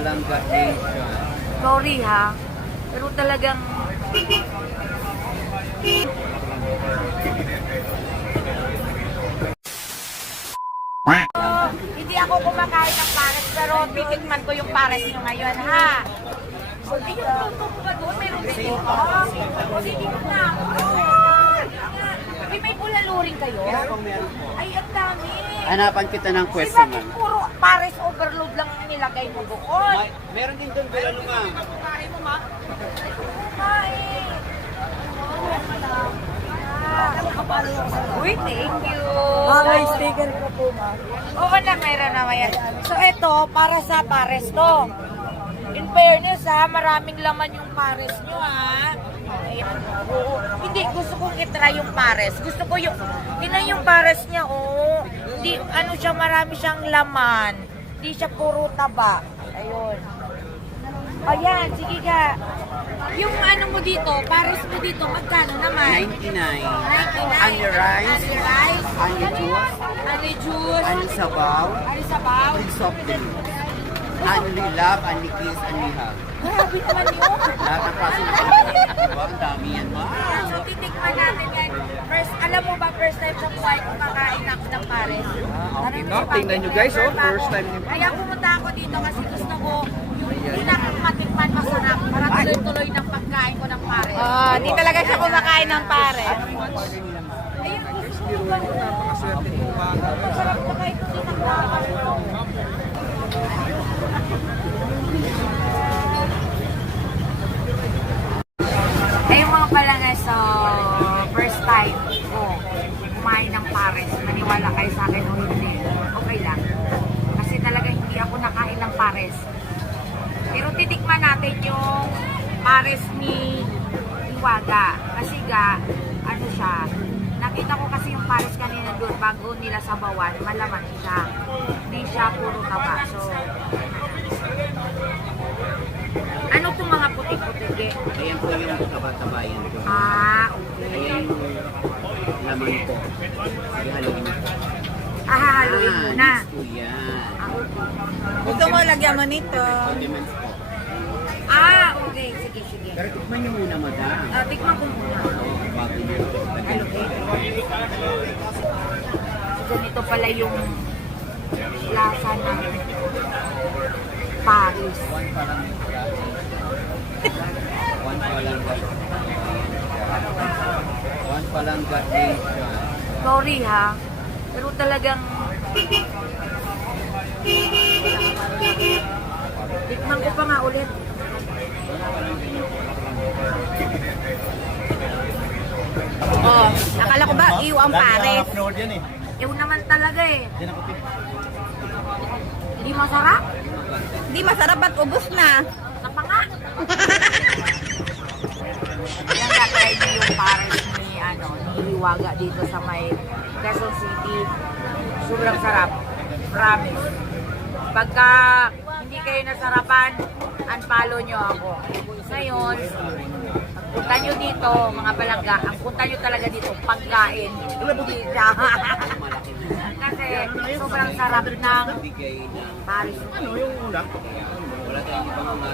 Palangga Asia. Sorry ha, pero talagang hindi ako kumakain ng pares, pero titikman ko yung pares nyo ngayon ha. O di yung tuto ko ba doon? Meron din dito? O di dito na ako. May bulaluring kayo? Ay, ang dami. Hanapan kita ng Di question, bakit ma'am. puro pares overload lang ang nilagay mo doon? Meron din doon bulalo, ma'am. Kumain mo, ma? Kumain. Uy, thank you. May sticker ko po, ma'am. Oo na, mayroon naman yan. So, ito, para sa pares to. In fairness, ha, maraming laman yung pares nyo, ha. Ayan. Oo. Hindi, gusto kong itry yung pares. Gusto ko yung, tinan yung pares niya, oh. Hindi, ano siya, marami siyang laman. Hindi siya puro taba. Ayun. Ayan, sige ka. Yung ano mo dito, pares mo dito, magkano naman? 99. 99. Ani rice. Ani rice. Ani juice. Ani juice. Ani sabaw. Ani sabaw. With soft drink. Ani love, ani kiss, ani hug. Grabe naman yun. Lahat ng klase ng pagkain. Diba? Ang dami yan, ma'am. So, titikman natin yan. First, alam mo ba, first time sa buhay ko makain ako ng pares. okay. Ano, Tingnan nyo, guys, oh. First time nyo. Kaya pumunta ako dito kasi gusto ko yung pinakamatikman masarap para tuloy-tuloy ng pagkain ko ng pares. Di talaga siya kumakain ng pare. Ayun, gusto ko ba? Masarap na kahit hindi nagkakaroon. Ayun mga pala guys, so first time ko kumain ng pares. Naniwala kayo sa akin o hindi, okay lang. Kasi talaga hindi ako nakain ng pares. Pero titikman natin yung pares ni Hiwaga. Kasi ga, ano siya, nakita ko kasi yung pares kanina doon bago nila sabawan, malaman siya. Hindi siya puro taba. So, ano itong mga puti-puti? Ayan po yung taba-taba yan po. Ah, okay. Ayan yung laman po. Sige, haluin mo. Hahaluin mo na. Next po yan. Ah, okay. Gusto mo lagyan mo nito. Condiments po. Ah, okay. Sige, sige. Pero tikman nyo muna, madam. Tikman ko muna. Bago nyo. Ganito pala yung lasa ng Paris. One Palangga Asia. Sorry ha, pero talagang tikman ko pa nga ulit. Oh, akala ko ba iyo ang pares? Ewan naman talaga eh. Hindi masarap. Hindi masarap at ubos na. Sa panga. Yan na-try niyo yung pares ni, ni Hiwaga dito sa may Quezon City. Sobrang sarap. Promise. Pagka hindi kayo nasarapan, unfollow nyo ako. Ngayon, punta nyo dito, mga palangga, ang punta nyo talaga dito, pagkain. Hindi siya. Kasi sobrang sarap ng Bigay ng pares. wala tayong ibang mga